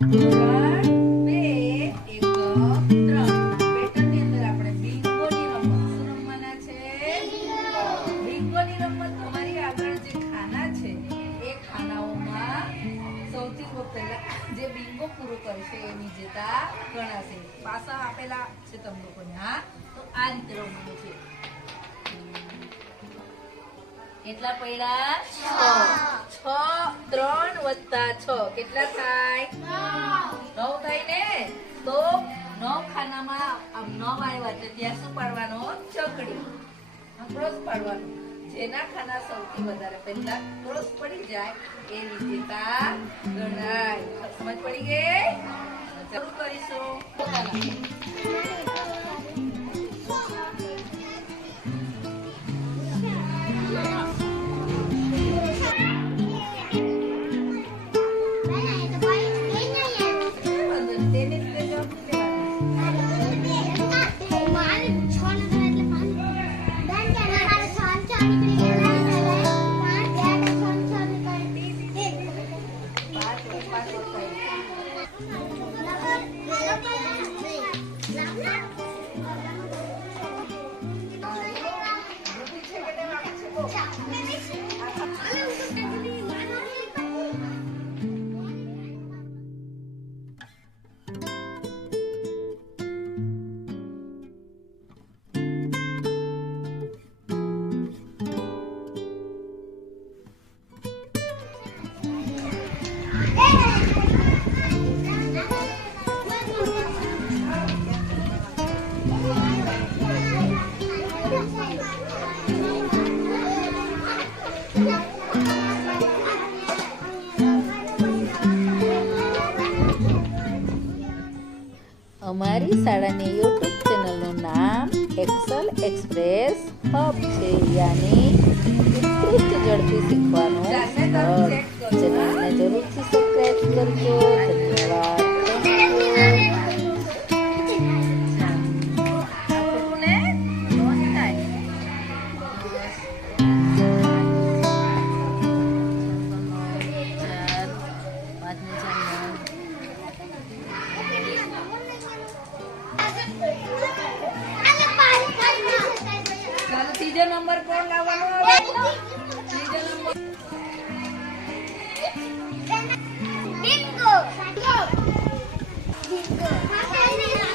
3, 2, 1, 3 પેટર્નની અંદર આપણે બિંગોની રમત શું રમવાના છે? બિંગોની રમત. તમારી આગળ જે ખાના છે એ ખાનાઓમાં સૌથી પહેલા જે બિંગો પૂરું કરશે એ વિજેતા ગણાશે. પાસા આપેલા છે તમને લોકોને. હા, તો આ રીતે રમવાનું છે. કેટલા પડ્યા? 6. 3 વત્તા 6 કેટલા થાય? 9 થાય ને? તો 9 ખાનામાં આમ 9 આવ્યા છે ત્યાં શું પાડવાનો? ચોકડી. ક્રોસ પાડવાનો. જેના ખાના સૌથી વધારે પહેલા ક્રોસ પડી જાય એ વિજેતા ગણાય. સમજ પડી ગઈ? શરૂ કરીશું. અમારી શાળાની યુટ્યુબ ચેનલનું નામ એક્સેલ એક્સપ્રેસ હબ છે, યાની ઉત્કૃષ્ટ ઝડપી શીખવાનું હબ. ચેનલને જરૂરથી સબસ્ક્રાઇબ કરજો. ધન્યવાદ. ત્રીજો નંબર કોણ લાવવાનો? ત્રીજો નંબર Bingo! Bingo!